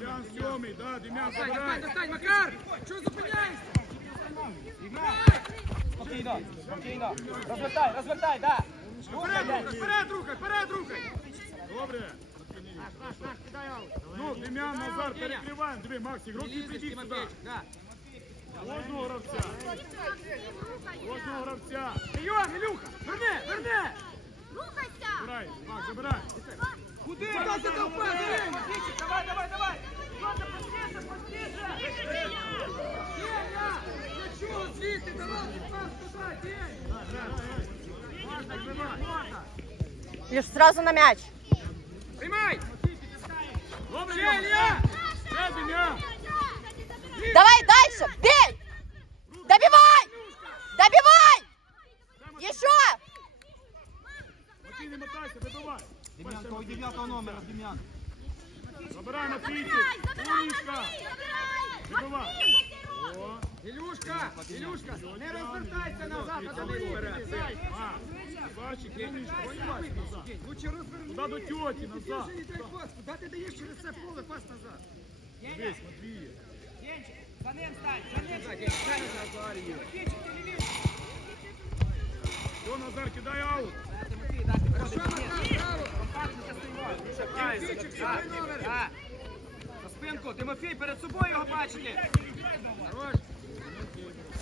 Іллян сьомий, да, Дем'ян, Достань, забирай. достань, достань, Макар! Чого зупиняєшся? Спокійно, спокійно. Розвертай, розвертай, да. Вперед, рухай, вперед, рухай, вперед, рухай! Добре. Наш, наш, кидай аут. Ну, Дем'ян, Назар, перекриваємо. Диви, Максик, руки Лізеш, підіть сюди. Тимофійчик, да. Одного гравця. Одного гравця. Прийом, Ілюха! Верни, верни! Забирай, Макс, забирай. Куди? Куди ти толпа? Давай, давай, давай. Жовта, простіше, простіше. Деня! Я чого звідти? Давай, пас туди, День! Можна, забирай. Лишь сразу на мяч. Приймай! Добре, Ще, Ілля. Ілля! Ще, Дем'ян. Давай дальше. Бей! Добивай! Добивай! Еще! Матвій, не мотайся, вибивай. Дем'ян, того дев'ятого номера, Дем'ян. Забирай, Матвійчик. Умничка. Вибивай. О, Ілюшка, Ілюшка, не розвертайся назад, а вперед. Макс. Бачиш, умничка. Ось назад. Лучше розверни. Туди до тьоті, назад. Куди ти даєш через це поле пас назад? Дивись, Матвій. Денчик, за ним стань, за ним. Розговорюю. Денчик, ти лівіше. Все, Назар, кидай аут. На спинку, Тимофій, перед собою його бачите. Хорош.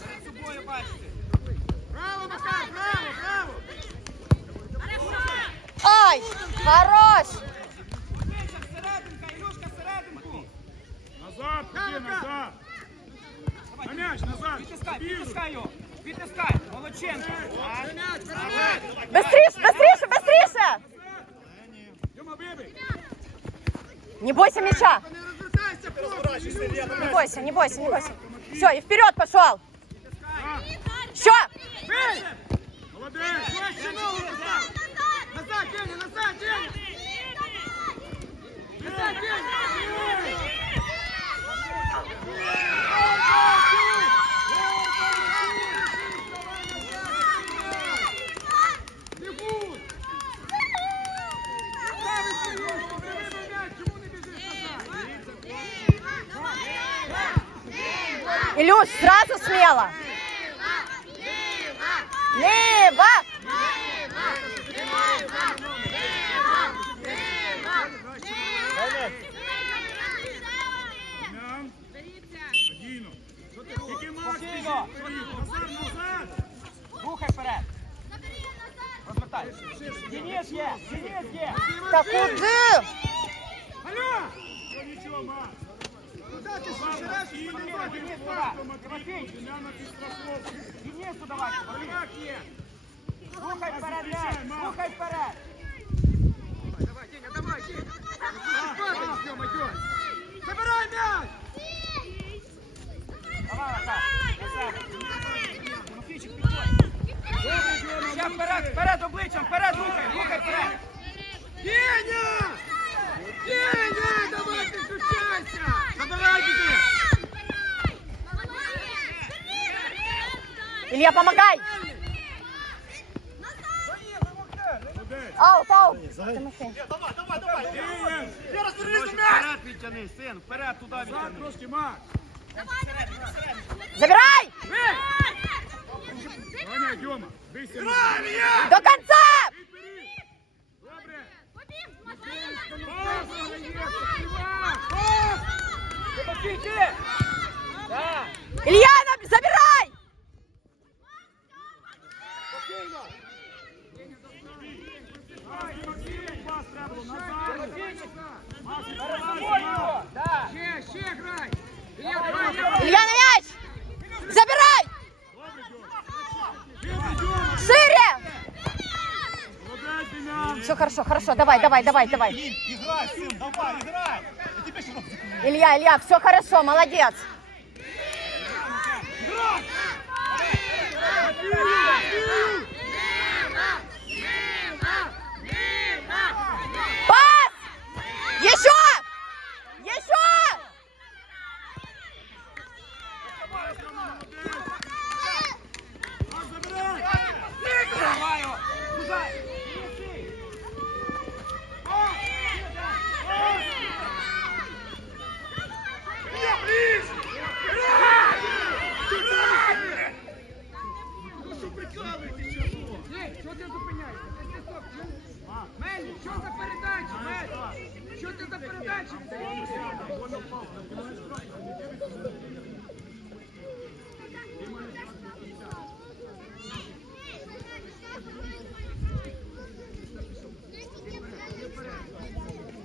Перед собою бачите. Браво, Макар, браво, браво! Ай! Хорош! Денчик, серединка, Ілюшка, серединку. Назад, туди, назад. На м'яч, назад. Відтискай, Біжу. відтискай його. Відтискай, Молодченко. Так. Перем'яч, перем'яч! Быстрее, быстрее, быстрее! Не бойся мяча. Не бойся, не бойся, не бойся. Все, и вперед пошел. Все. Назад, Илюш, сразу смело. Лево. Рухай вперед. Розвертай. Денис є, Денис є. Да куды? Алло! Нічого, Макс. Рухай вперед, м'яч. Рухай вперед. Давай, Деня, давай, Деня! Падай, ё-моё! Забирай мяч! Давай, Макар. На себе. Тимофійчик, підходь. Ще вперед, вперед обличчям, вперед рухай, рухай вперед. Деня! Деня, давай підключайся! Забирай біги! Илья, помогай. Аут, аут. Тимофей. Дієм. Вперед відтяни, син, вперед туди відтяни. трошки. Забирай. До конца. Илья, на- забирай. Пас треба було. Назад. Перед собою його. Так. Ще, ще грай! Ілля, давай, давай! Илья, на мяч. Забирай. Добре, Дьома. Бігай, Дьома. Шире. Молодець, Дем'ян. Все хорошо, хорошо. Давай, давай, давай, давай. Играй, сын, давай, играй! Илья, Илья, все хорошо, молодец. Пас! Що за передача, Мед? Що ти за передача?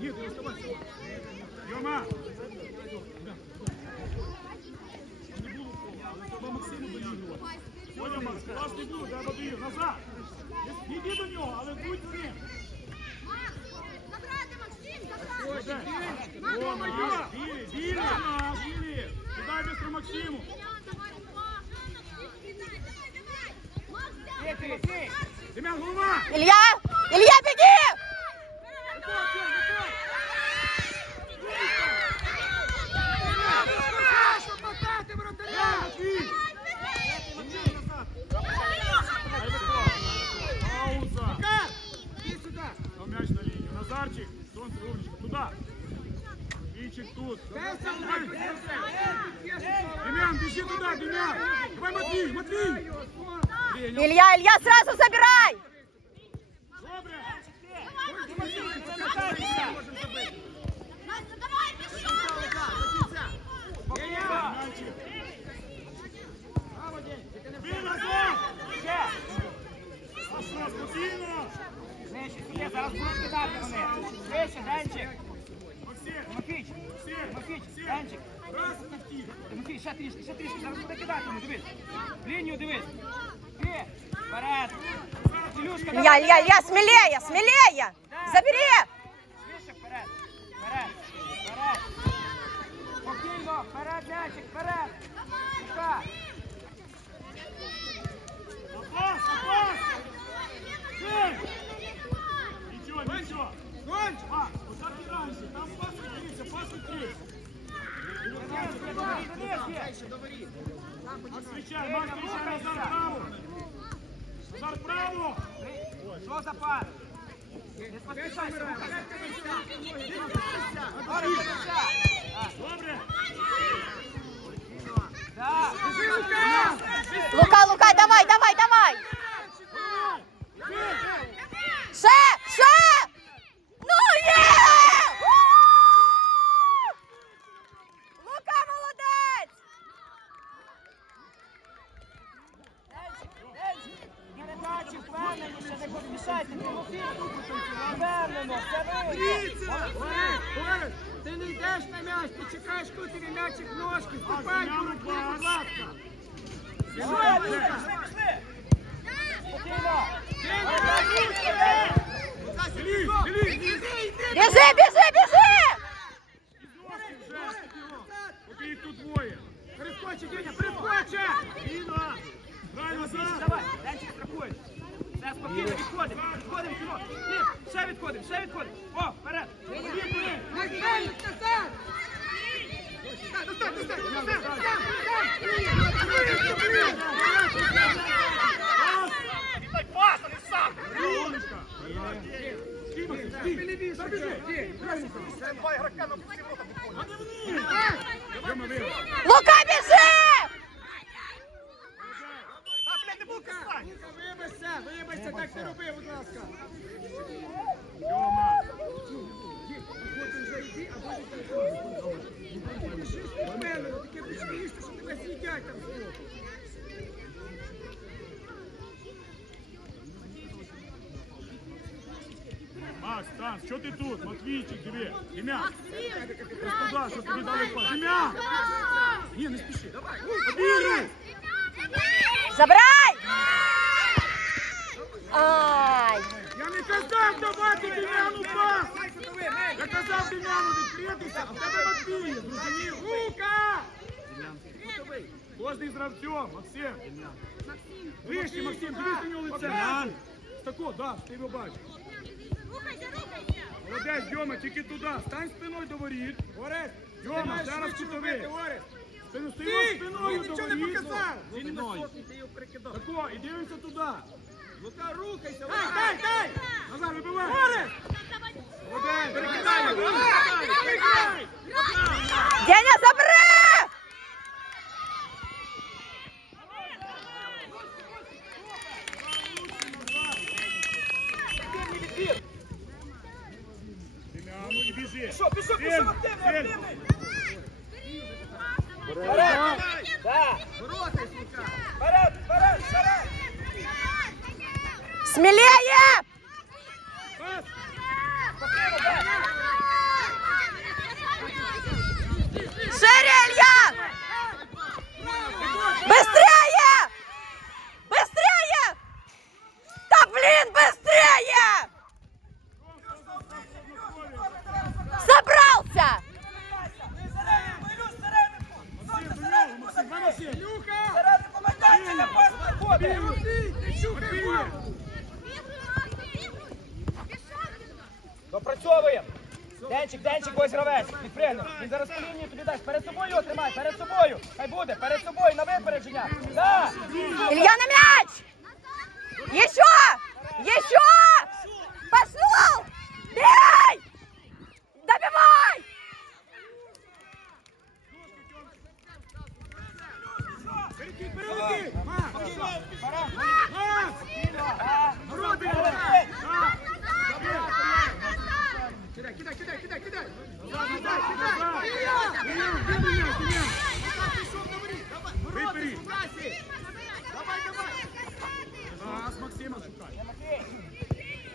Ні, ти оставайся. Йома! Не було кола, але треба Максиму доігрувати. Поняв, Макс, вас не буде, треба доігрувати. Назад! Не йди до нього, але будь з ним. О, Мар'я, Білі, Білі, на, Білі. Кидай быстро Максиму. Ти, ти, ти. Дем'ян, голова! Илья! Илья, беги! Що мотати, вратаря? Матвій! Пауза! Іди сюди. Став м'яч на лінію. Назарчик, сонце, Рунечка, туди. Вічик тут. Десять, Дем'ян, біжи туди, Дем'ян! Давай, Матвій, Матвій! Илья, Илья, сразу забирай! Добре! Мальчик! Бій назад! Ще. Саша, спокійно! Нижче, сюди, зараз будуть кидати вони. Вище, Денчик. Максим! Тимофійч, Максим! Тимофійч, Максим! Денчик. Раз, і втік! Тимофій, ще трішки, ще трішки, зараз буде кидати, ну дивись. Лінію дивись. Ти, вперед. Илья, Илья, Илья, смелее, смелее! Забери! Швидше вперед. Вперед. Вперед. Спокійно, вперед, м'ячик, вперед. Рука. Пас, пас! Жень! Нічого, нічого! Гонч! А, отак і раніше, там пас відкрився, пас відкрився. Макс, встречай, Макс, встречай, Назар, право! Назар, право! Що за пар? Не поспішайся, рухайся. Добре! Да. Лука, Лука, давай, давай, давай! Ше, ше! Ну є! У! Лука молодець! Передачі впевненіше, не поспішайте, ти не йдеш на м'яч, ти чекаєш, коли тобі м'ячик ножки. Ступай, Дем'яну, боротьби, будь ласка. Пішли, пішли, пішли. Спокійно. Біжи, біжи, біжи! Поки їх тут двоє. Перескочи, Діня, перескочи! Іна! Грай назад! Давай, Денчик страхує. Все, спокійно, відходимо. Відходимо, кіно. Ні, ще відходимо, ще відходимо. О, вперед. Дай пас, а не сам! Два ігрока на пусті ворота підходять. Йома, виграв! Лука, біжи! А, блядь, не було касань! Лука, вибачся, вибачся, так не роби, будь ласка. Йома! Потім вже йди, а потім ти Пиши впевнено, таке тебе з'їдять там знову. Макс, Танц, що ти тут? Матвійчик, диви! Дем'ян! Ось туди, щоб тобі дали пас! Дем'ян! Ні, не спіши! Обігруй! Забирай! Ай! Я не казав давати Дем'яну пас! Я казав Дем'яну відкритися, а в тебе Матвій! Зрозумів? Рука! Кожний з гравцем, Максим! Вище, Максим, дивись на нього лице! Тако, да, ти його бачиш. Молодець, Дьома, тільки туди. Стань спиною до воріт. Орес, Дьома, зараз кутовий. Ти, стоїмо ти спиною до нічого не показав. Він Спиною. ти його прикидав. Тако, і дивимося туди. Лука, рухайся, дай, дай, дай! Назар, вибивай. Орес! Молодець. Перекидай! Деня, забери! біжи. Пішов, пішов, Сильно, пішов, активний, сильно. активний. Вперед! Да. Ворота, Сінька. Вперед, вперед, вперед! Смелее! Підпригнув. Він зараз по лінії тобі дасть. Перед собою його тримай, перед собою. Хай буде, перед собою, на випередження. Да! Илья на мяч! Еще! Еще! Пошел! Бей! Добивай! Кидай, кидай, кидай, кидай, Виперед. Давай, давай. Максима шукай.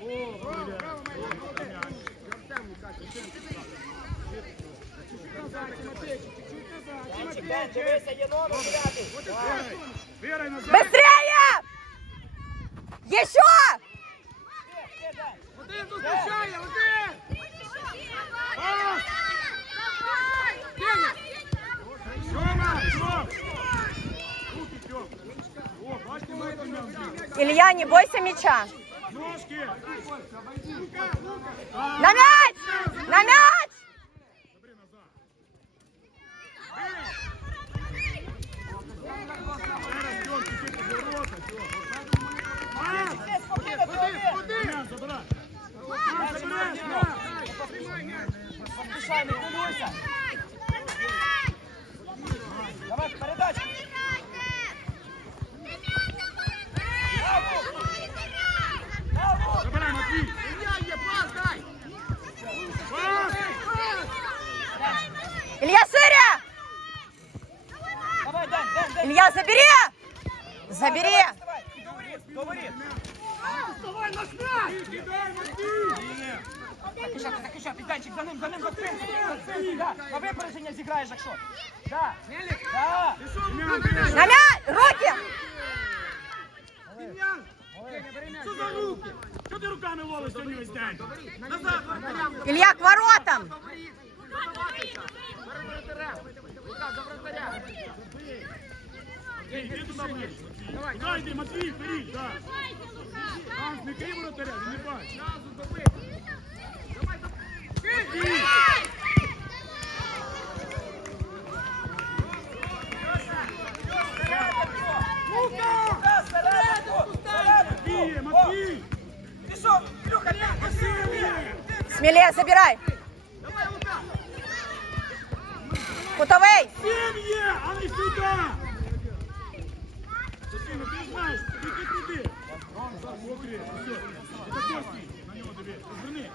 О, браво, браво, Денчик, Денчик, дивися, є номер дев'ятий. Вирай, вирай назад. Быстрее! Еще! Один зустрічає, один. Пас. Тьома, Тьом. Руки, Тьом. О, бачите, ми там м'яч. Илья, не бойся мяча. На мяч! На мяч! Забери назад. Зараз, Тьом, тільки під ворота, Тьом. Макс, Ти спокійно, ти м'яч забирай. Макс, забирай, Макс. Поспішай, не хвилюйся. Давай, передача. Забирай, Матвій. Я є, пас, дай. Пас. Илья, шире! Давай, Дань, Дань, Дань. Илья, забери! Забери! Давай, говори, говори. Вставай на шлях. Кидай, Матвій. Захищати, Данчик, за ним, за ним, за спинку. За да. На випередження зіграєш, якщо. Да, да. На мяч! Руки! Що за руки? Що ти руками ловиш сьогодні весь день? Назад. Илья, к воротам! Вратаря. Іди туди ближче. Туди йди, Матвій, вперед, так. Там, не крий воротаря, він не бачить. Зразу добив. Давай, давай. Матвій. Да, серединку, серединку. Матвій, О, Матвій. Пішов, Люха, Василій. Смелее забирай! Давай, Лука. Кутовей! Сім є, а не сюди. Сосіна, ти знаєш, тільки туди. Окрі, все. Ти такой стій. На нього дивись. Розверни.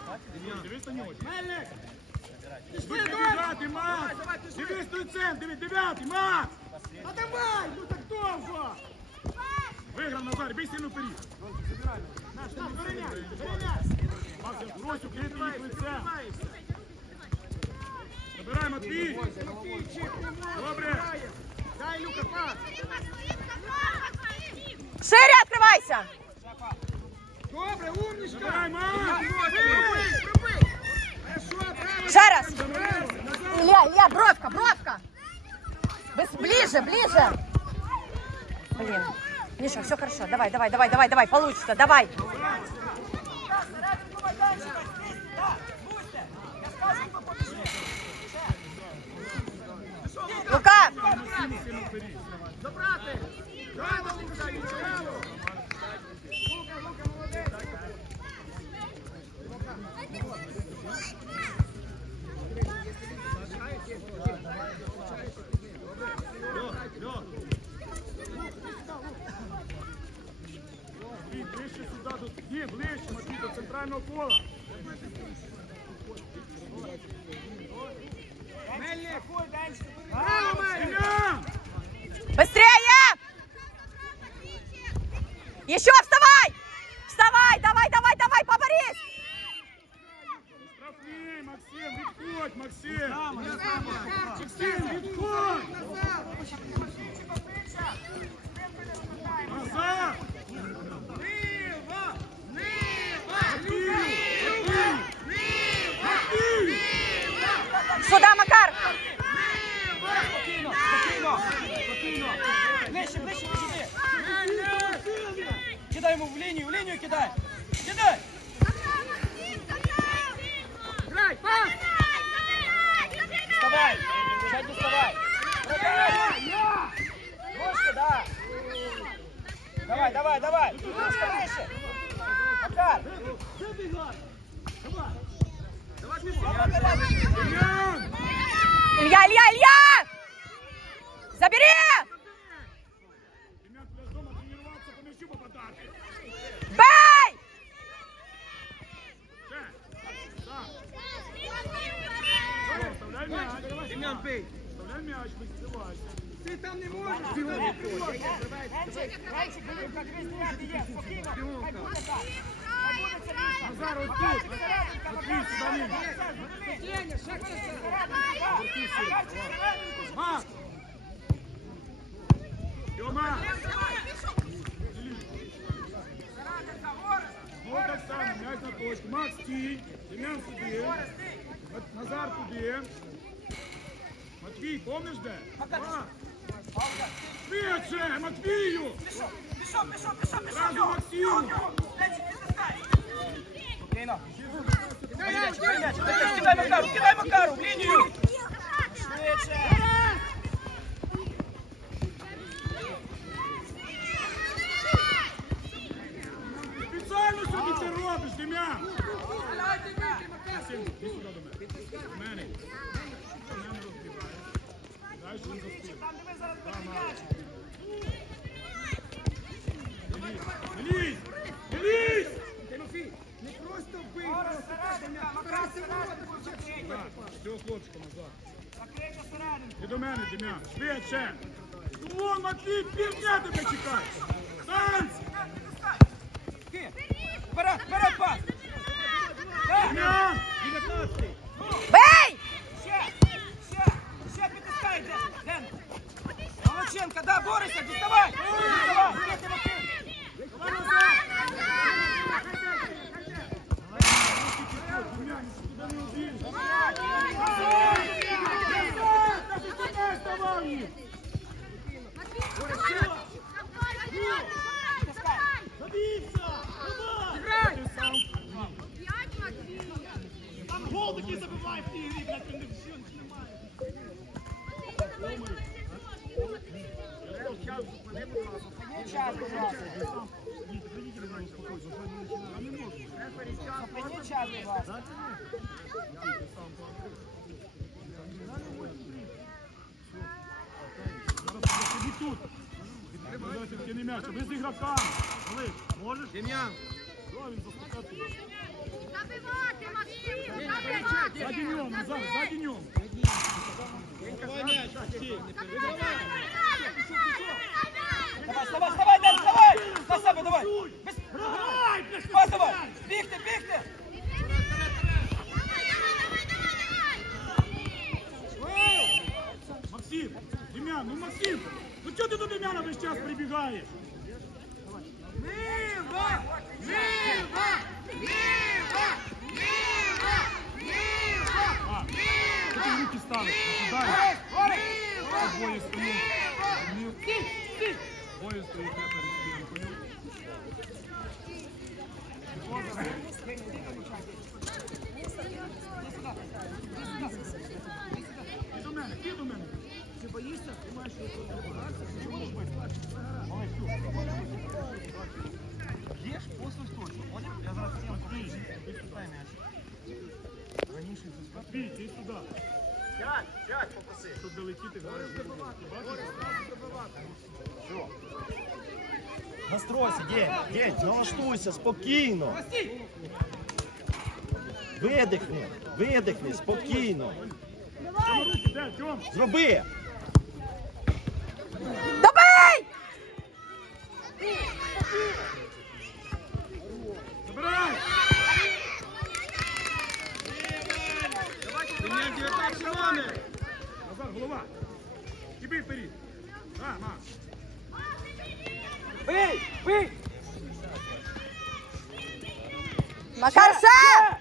Дивись на нього. Мельник. Дев'ятий, Макс. Дивись той центр, дивись, дев'ятий, Макс. А давай, ну так довго. Виграв Назар, бій сильно вперед. Наш, там, переняй, переняй. Макс, лице. Забирай, Матвій. Добре. Дай, Люка, пас. Шире открывайся! Ще раз! Илья, Илья, бровка, бровка! Ближе, ближе! Блин. Миша, все хорошо. Давай, давай, давай, давай, давай, получится, давай. Да, серединку майданчика, Илья, Илья, Илья! Забери! Дем'ян, ти дома тренувався по м'ячу попадати. Бей! Ще. Вставляй м'яч. Дем'ян, бий! Вставляй м'яч, вистрибайся. Ти там не можеш бігом відкривати. Назар, ось Тьома! Ну так само, м'яч на точку. Макс, стій. Дем'ян сюди. Назар туди. Матвій, помниш де? Макс! Швидше, Матвію! Пішов, пішов, пішов, пішов. Зразу Максиму! Спокійно. Дай м'яч, дай м'яч, дай м'яч. Кидай Макару, кидай Макару, в лінію. Швидше. Спеціально сьогодні ти робиш, Дем'ян! Максим, іди сюди до мене. До мене. До мене розбігай. Дай, що він заспів. Цього хлопчика назад. І до мене, Дем'ян. Швидше. Вон, Матвій, півдня тебе чекає. Санс! Вперед, вперед, пас! Дем'ян! 19! Давайте вкини м'яч, а ви з ігроками. Малиш, можеш? Дем'ян, Що він заскакати? Забивати, Максим! Забивати! Ззаді ньому, Назар, ззаді ньому. Давай, вставай, вставай, Ден, вставай! На себе, давай! Без- Пас давай! Бігти, бігти! Максим, Дем'ян, ну Максим, ну Чого ти до Дем'яна весь час прибігаєш? Міва! Міва! Міва! Міва! Міва! А, що ти руки ставиш? Нападай. Обоє стоїть. Поняв? Обоє стоїть, я перед поняв? Ти до мене, ти до мене. Ти боїшся? Ти маєш Б'єш, послуй точно, поняв? Я зараз хотів подивитися. Підпитай м'яч. Раніше це спав. Матвій, ти сюди. Сядь, сядь, попроси. Щоб долетіти. Ти? Настройся, день, день, налаштуйся спокійно. Видихни, видихни, спокійно. Зроби. Добий! Назад, голова. Тебе вперед. Да, Макс. Бей, бей! Макарса!